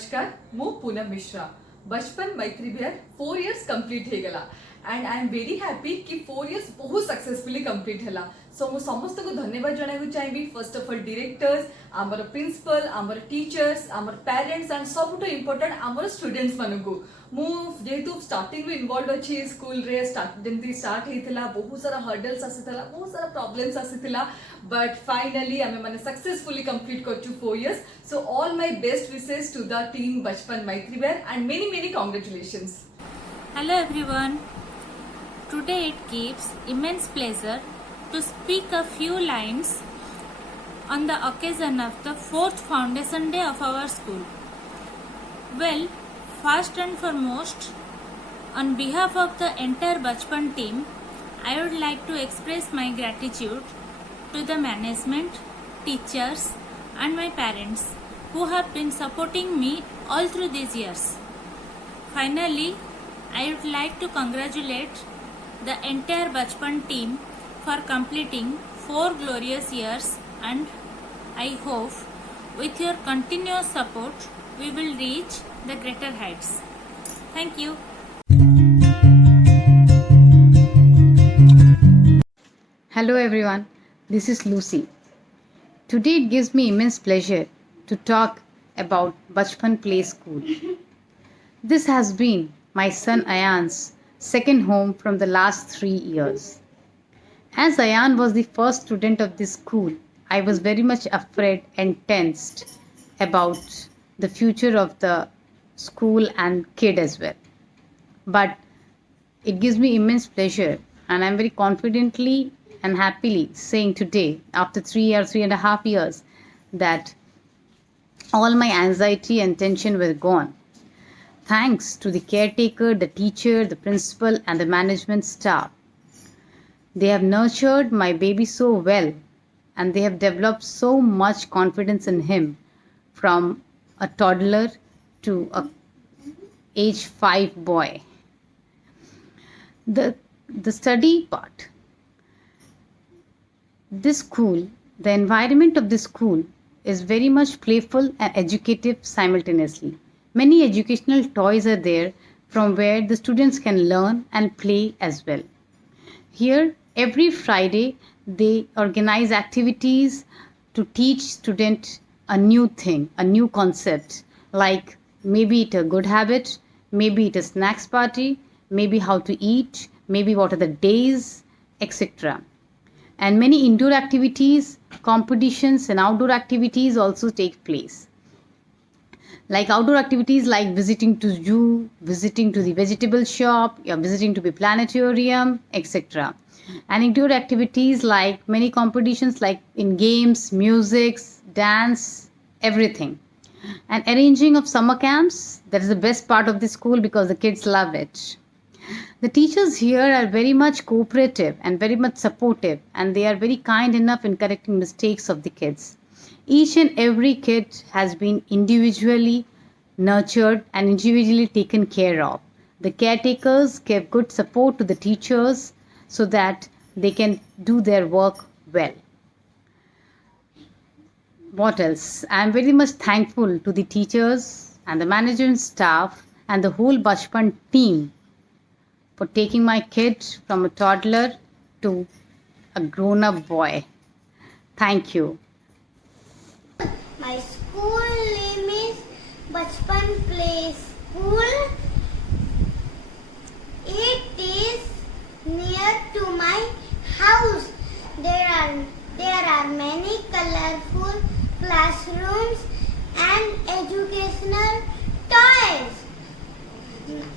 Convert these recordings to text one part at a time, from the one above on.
नमस्कार मु पूनम मिश्रा बचपन मैत्री विहार 4 इयर्स कंप्लीट हे गला and I am very happy कि 4 इयर्स बहुत सक्सेसफुली कंप्लीट हैला सो मु समस्त को धन्यवाद जणाइबु चाहिबी फर्स्ट ऑफ ऑल डायरेक्टर्स आमर प्रिंसिपल आमर टीचर्स आमर पेरेंट्स एंड सबुठ इंपोर्टेंट आमर स्टूडेंट्स मानकु मु जेतु स्टार्टिंग रो इन्वॉल्व अछि स्कूल रे स्टार्ट हेतिला बहुत सारा हर्डल्स आसीतला बहुत सारा प्रॉब्लम्स आसीतला बट फाइनली आमे माने सक्सेसफुली कंप्लीट करचु 4 years so all my best wishes to the team Bachpan Maitri Vihar and many congratulations. Hello everyone. Today it gives immense pleasure to speak a few lines on the occasion of the 4th foundation day of our school. Well, first and foremost, on behalf of the entire Bachpan team, I would like to express my gratitude to the management, teachers and my parents who have been supporting me all through these years. Finally, I would like to congratulate the entire Bachpan team for completing 4 glorious years, and I hope with your continuous support we will reach the greater heights. Thank you. Hello everyone, this is Lucy. Today it gives me immense pleasure to talk about Bachpan Play School. This has been my son Ayan's second home from the last 3 years. As Ayan was the first student of this school, I was very much afraid and tensed about the future of the school and kid as well. But it gives me immense pleasure, and I'm very confidently and happily saying today, after 3.5 years, that all my anxiety and tension were gone. Thanks to the caretaker, the teacher, the principal, and the management staff. They have nurtured my baby so well, and they have developed so much confidence in him from a toddler to a age 5 boy. The study part. This school, the environment of this school is very much playful and educative simultaneously. Many educational toys are there from where the students can learn and play as well. Here, every Friday, they organize activities to teach students a new thing, a new concept, like maybe it a good habit, maybe it a snacks party, maybe how to eat, maybe what are the days, etc. And many indoor activities, competitions and outdoor activities also take place. Like outdoor activities like visiting to zoo, visiting to the vegetable shop, or visiting to the planetarium, etc. And indoor activities like many competitions like in games, music, dance, everything. And arranging of summer camps, that is the best part of the school because the kids love it. The teachers here are very much cooperative and very much supportive, and they are very kind enough in correcting mistakes of the kids. Each and every kid has been individually nurtured and individually taken care of. The caretakers give good support to the teachers so that they can do their work well. What else? I am very much thankful to the teachers and the management staff and the whole Bachpan team for taking my kid from a toddler to a grown-up boy. Thank you. My school name is Bachpan Play School. It is near to my house. There are many colorful classrooms and educational toys.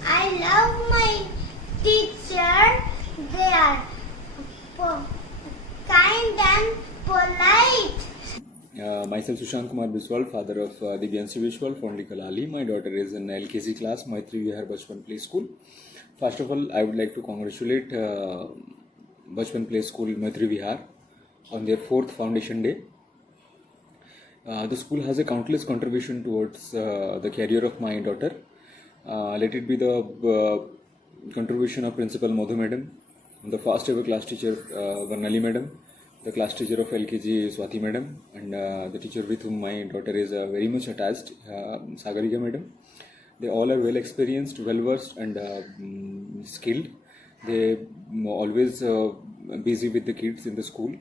I love my teacher. They are kind and polite. Myself Sushant Kumar Biswal, father of Divyanshi Biswal, fondly Kalali. My daughter is in LKG class, Maitri Vihar Bachpan Play School. First of all, I would like to congratulate Bachpan Play School Maitri Vihar on their 4th foundation day. The school has a countless contribution towards the career of my daughter. Let it be the contribution of Principal Madhu Madam, the first ever class teacher Varnali Madam, the class teacher of LKG Swati madam, and the teacher with whom my daughter is very much attached, Sagarika madam. They all are well experienced, well versed, and skilled. They always busy with the kids in the school,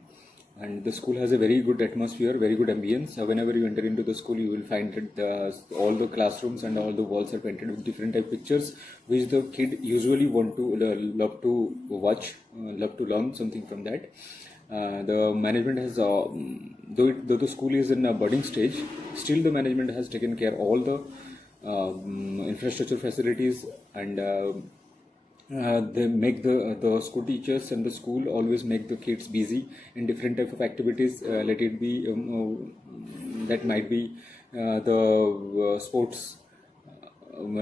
and the school has a very good atmosphere, very good ambience. Whenever you enter into the school, you will find that all the classrooms and all the walls are painted with different type pictures, which the kid usually love to watch, love to learn something from that. The management has, though the school is in a budding stage, still the management has taken care of all the infrastructure facilities, and they make the school teachers and the school always make the kids busy in different type of activities. Let it be that might be the sports,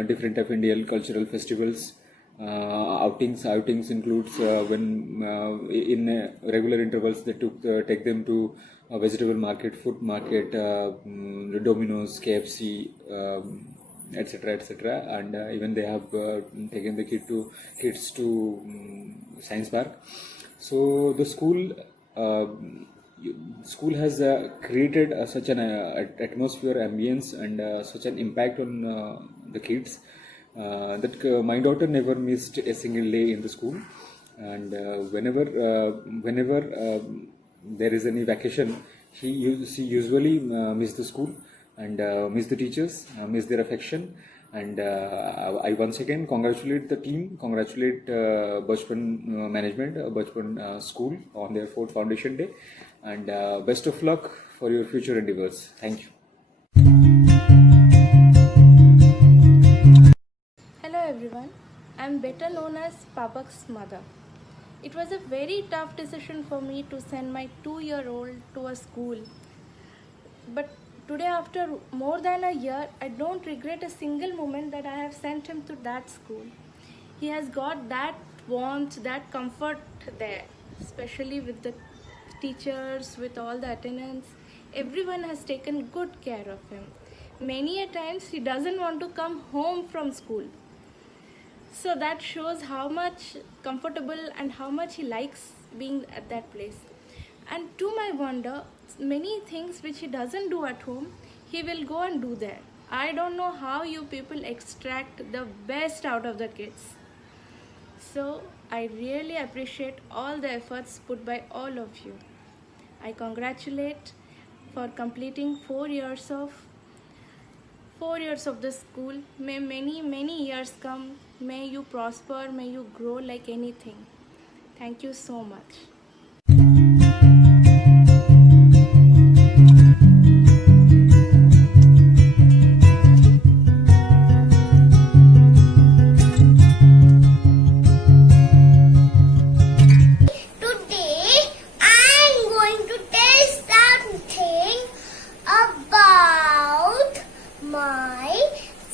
different type of Indian cultural festivals. Outings includes when in regular intervals they take them to a vegetable market, food market, Domino's, KFC, etc., and even they have taken the kids to science park. So the school has created such an atmosphere, ambience, and such an impact on the kids that my daughter never missed a single day in the school, and whenever there is any vacation, she usually miss the school and miss the teachers, miss their affection. And I once again congratulate the team, congratulate Bachpan management, Bachpan school on their 4th foundation day, and best of luck for your future endeavors. Thank you. Hello everyone, I am better known as Papak's mother. It was a very tough decision for me to send my 2-year-old to a school. But today, after more than a year, I don't regret a single moment that I have sent him to that school. He has got that warmth, that comfort there, especially with the teachers, with all the attendants. Everyone has taken good care of him. Many a times he doesn't want to come home from school. So that shows how much comfortable and how much he likes being at that place. And to my wonder, many things which he doesn't do at home, he will go and do there. I don't know how you people extract the best out of the kids. So I really appreciate all the efforts put by all of you. I congratulate for completing 4 years of the school. May many years come. May you prosper, may you grow like anything. Thank you so much. Today I'm going to tell something about my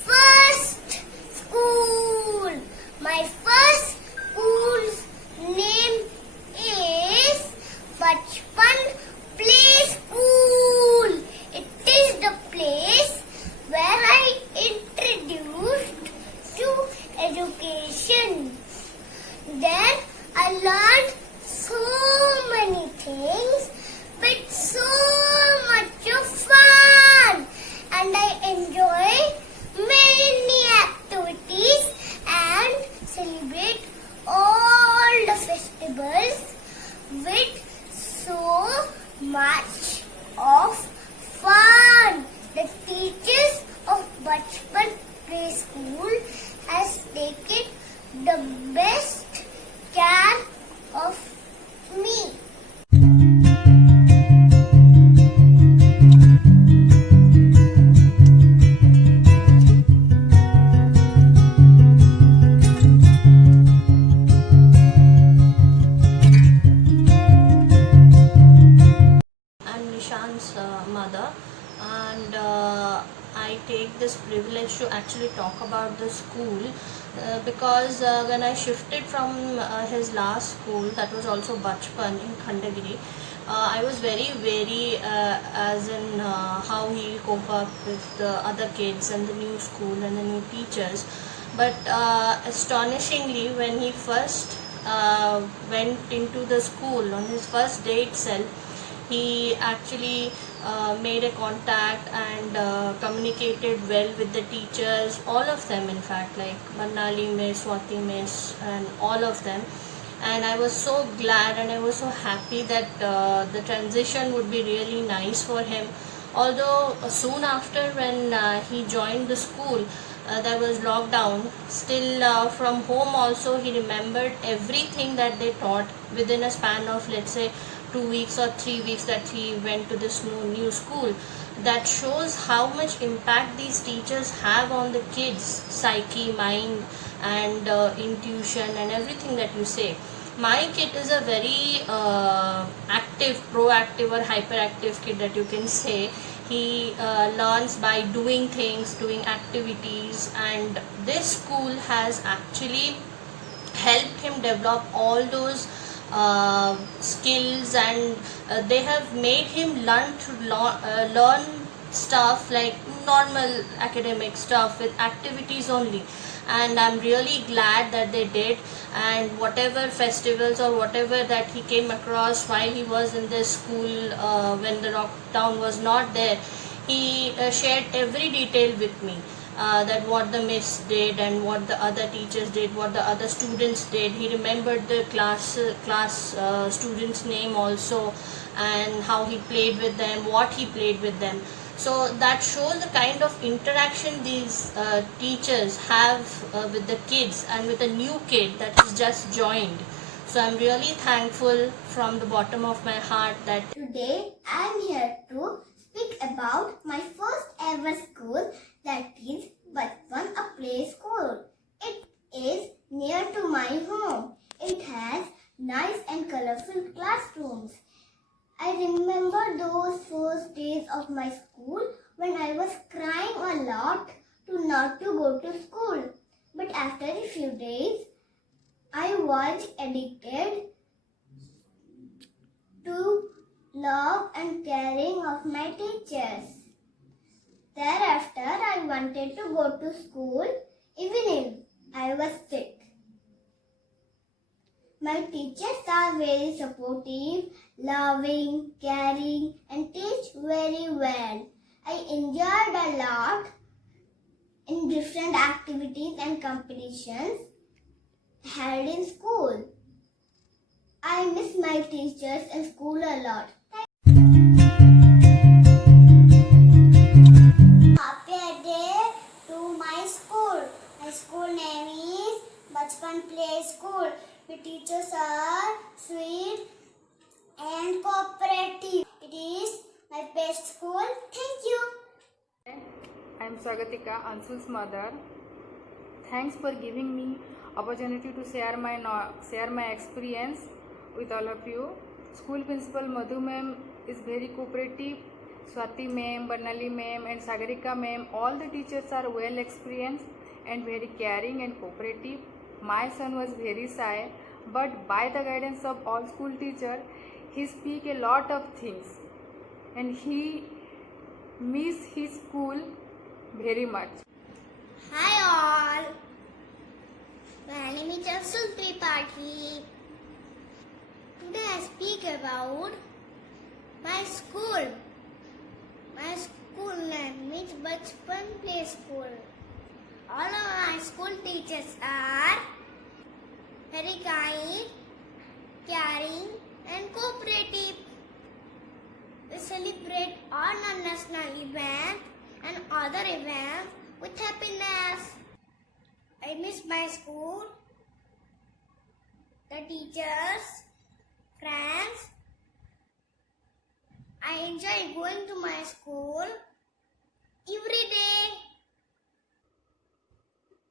first school. My first school's name is Bachpan Play School. It is the place where I introduced to education. Then I learned so many things with so much of fun, and I enjoy many activities and celebrate all the festivals with so much of fun. The teachers of Bachpan Play School has taken the best care of me. I'm Nishant's mother, and I take this privilege to actually talk about the school because when I shifted from his last school, that was also Bachpan in Khandagiri, I was very wary as in how he'll cope up with the other kids and the new school and the new teachers. But astonishingly, when he first went into the school on his first day itself, he actually made a contact and communicated well with the teachers, all of them in fact, like Manali Miss, Swati Miss, and all of them. And I was so glad and I was so happy that the transition would be really nice for him. Although soon after, when he joined the school, there was lockdown. Still, from home also, he remembered everything that they taught within a span of, let's say, 2 weeks or 3 weeks that he went to this new school. That shows how much impact these teachers have on the kids' psyche, mind, and intuition, and everything that you say. My kid is a very active, proactive, or hyperactive kid that you can say. He learns by doing things, doing activities, and this school has actually helped him develop all those skills, and they have made him learn stuff like normal academic stuff with activities only. And I'm really glad that they did. And whatever festivals or whatever that he came across while he was in this school, when the lockdown was not there, he shared every detail with me. That what the miss did and what the other teachers did, what the other students did. He remembered the class students' name also, and how he played with them, what he played with them. So that shows the kind of interaction these teachers have with the kids and with a new kid that has just joined. So I'm really thankful from the bottom of my heart that Today I am here to speak about my first ever school, that is Bachpan, a play school. It is near to my home. It has nice and colorful classrooms. I remember those first days of my school when I was crying a lot to not to go to school. But after a few days, I was addicted to love and caring of my teachers. Thereafter, I wanted to go to school even if I was sick. My teachers are very supportive, loving, caring, and teach very well. I enjoyed a lot in different activities and competitions held in school. I miss my teachers and school a lot. Happy day to my school. My school name is Bachpan Play School. The teachers are sweet and cooperative. It is my best school. Thank you. I am Swagatika, Ansul's mother. Thanks for giving me opportunity to share my experience with all of you. School principal Madhu ma'am is very cooperative. Swati ma'am, Barnali ma'am, and Sagarika ma'am, all the teachers are well experienced and very caring and cooperative. My son was very shy, but by the guidance of all school teachers, he speak a lot of things, and he miss his school very much. Hi all. My name is Ansul Tripathi. Today I speak about my school. My school name is Bachpan Play School. All of my school teachers are very kind, caring, and cooperative. We celebrate all non-national events and other events with happiness. I miss my school, the teachers, friends. I enjoy going to my school every day.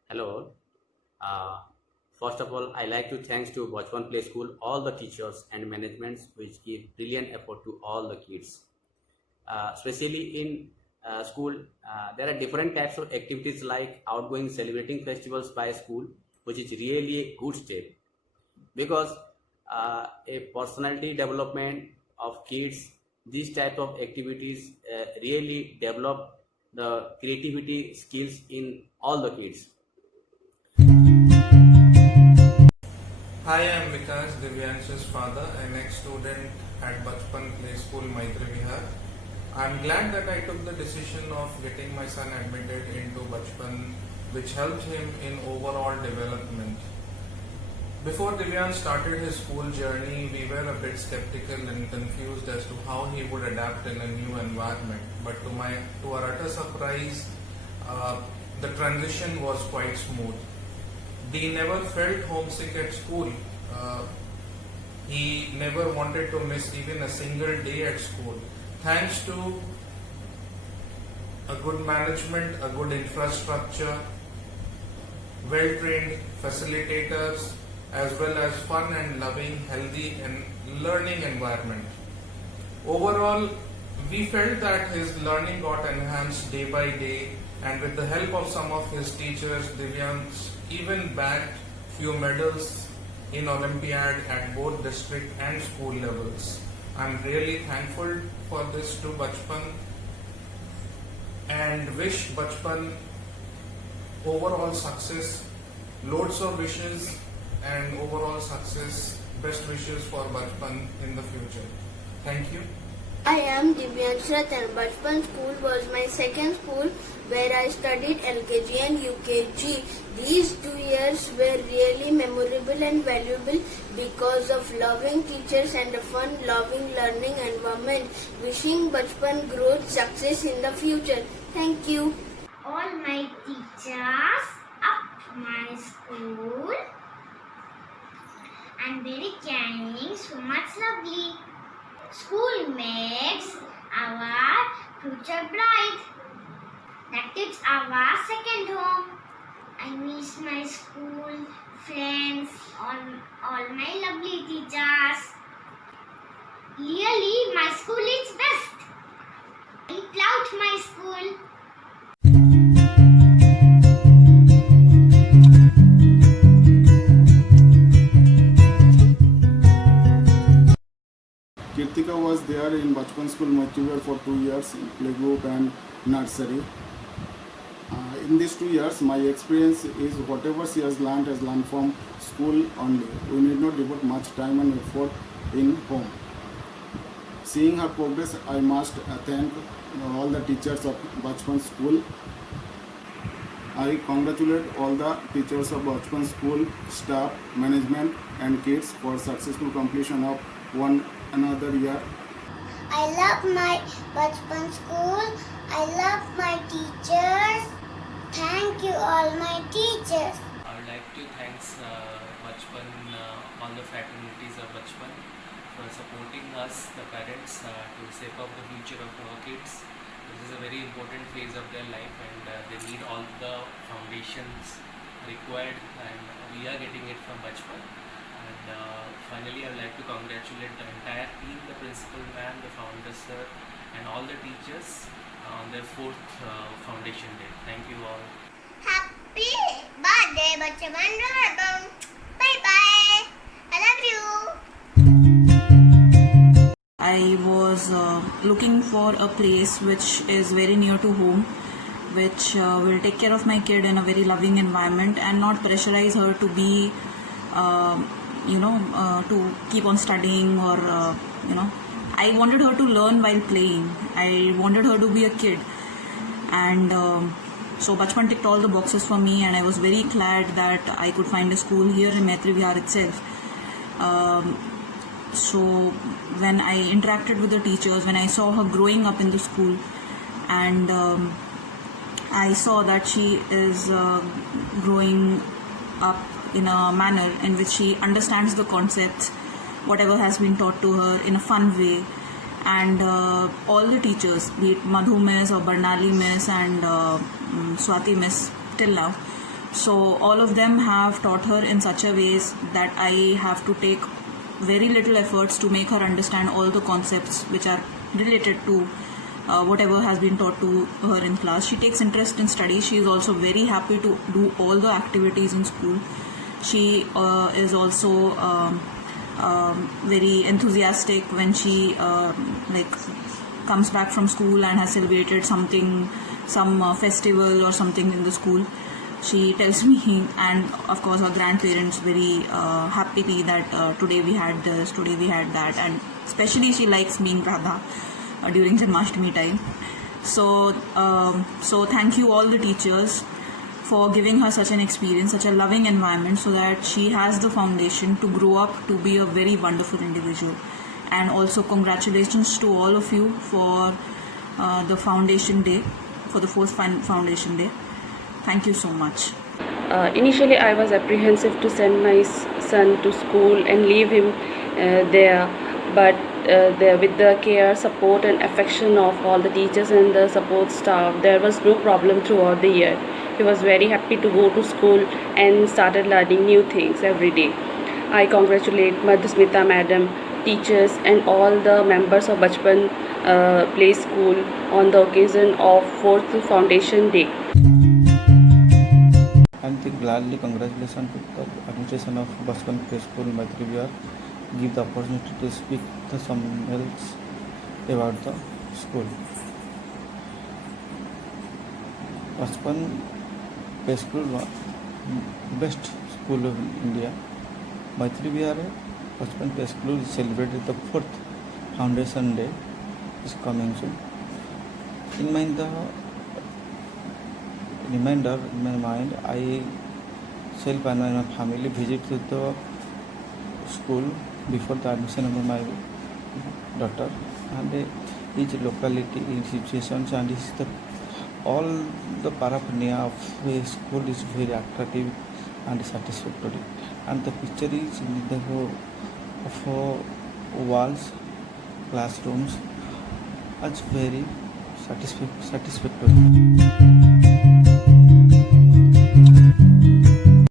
Hello. First of all, I like to thanks to Bachpan Play School, all the teachers and managements which give brilliant effort to all the kids. Especially in school, there are different types of activities like outgoing celebrating festivals by school, which is really a good step, because a personality development of kids, these type of activities really develop the creativity skills in all the kids. Hi, I am Vikas, Divyanshu's father, an ex-student at Bachpan Play School, Maitri Vihar. I am glad that I took the decision of getting my son admitted into Bachpan, which helped him in overall development. Before Divyan started his school journey, we were a bit skeptical and confused as to how he would adapt in a new environment. But to our utter surprise, the transition was quite smooth. He never felt homesick at school. He never wanted to miss even a single day at school. Thanks to a good management, a good infrastructure, well-trained facilitators, as well as fun and loving, healthy and learning environment. Overall, we felt that his learning got enhanced day by day, and with the help of some of his teachers, Divyansh even bagged few medals in Olympiad at both district and school levels. I'm really thankful for this to Bachpan and wish Bachpan overall success, loads of wishes and overall success. Best wishes for Bachpan in the future. Thank you. I am Divyansh and Bachpan School was my second school where I studied LKG and UKG. These 2 years were really memorable and valuable because of loving teachers and a fun, loving learning environment. Wishing Bachpan growth success in the future. Thank you. All my teachers up my school and very caring, so much lovely. School makes our future bright. That is our second home. I miss my school friends, all my lovely teachers. Really, my school is best. I love my school. Kirtika was there in Bachpan School, Maitri for 2 years in playgroup and nursery. In these 2 years, my experience is whatever she has learned from school only. We need not devote much time and effort in home. Seeing her progress, I must thank all the teachers of Bachpan School. I congratulate all the teachers of Bachpan School, staff, management and kids for successful completion of one another year. I love my Bachpan school. I love my teachers. Thank you all my teachers. I would like to thank Bachpan, all the fraternities of Bachpan for supporting us, the parents, to shape up the future of our kids. This is a very important phase of their life and they need all the foundations required, and we are getting it from Bachpan. And finally, I would like to congratulate the entire team, the principal ma'am, the founder sir and all the teachers on their 4th foundation day. Thank you all. Happy birthday, Bachpan. Bye bye. I love you. I was looking for a place which is very near to home, which will take care of my kid in a very loving environment and not pressurize her to be to keep on studying or I wanted her to learn while playing. I wanted her to be a kid, and so Bachpan ticked all the boxes for me, and I was very glad that I could find a school here in Maitri Vihar itself. So when I interacted with the teachers, when I saw her growing up in the school, and I saw that she is growing up in a manner in which she understands the concepts, whatever has been taught to her in a fun way, and all the teachers, be it Madhu Miss or Barnali Miss and Swati Miss till now, so all of them have taught her in such a ways that I have to take very little efforts to make her understand all the concepts which are related to whatever has been taught to her in class. She takes interest in studies. She is also very happy to do all the activities in school. She is also very enthusiastic when she comes back from school and has celebrated some festival or something in the school. she tells me, and of course our grandparents, very happily that today we had this, today we had that, and especially she likes being Radha during Janmashtami time. So thank you all the teachers for giving her such an experience, such a loving environment, so that she has the foundation to grow up to be a very wonderful individual. And also congratulations to all of you for the foundation day, for the fourth foundation day. Thank you so much. Initially, I was apprehensive to send my son to school and leave him there, but with the care, support and affection of all the teachers and the support staff, there was no problem throughout the year. He was very happy to go to school and started learning new things every day. I congratulate Madhusmita Madam, teachers and all the members of Bachpan Play School on the occasion of 4th Foundation Day. And gladly congratulations to the administration of Bachpan Play School, Maitri Vihar, give the opportunity to speak to someone else about the school. Bachpan Play School, best school of India. Maitri Vihar Bachpan Play School is celebrated the 4th Foundation Day is coming soon. In my mind, I self and my family visit to the school before the admission of my daughter, and each locality, each situations, and all the paraphernalia of a school is very attractive and satisfactory, and the picture is in the of walls, classrooms, it's very satisfactory.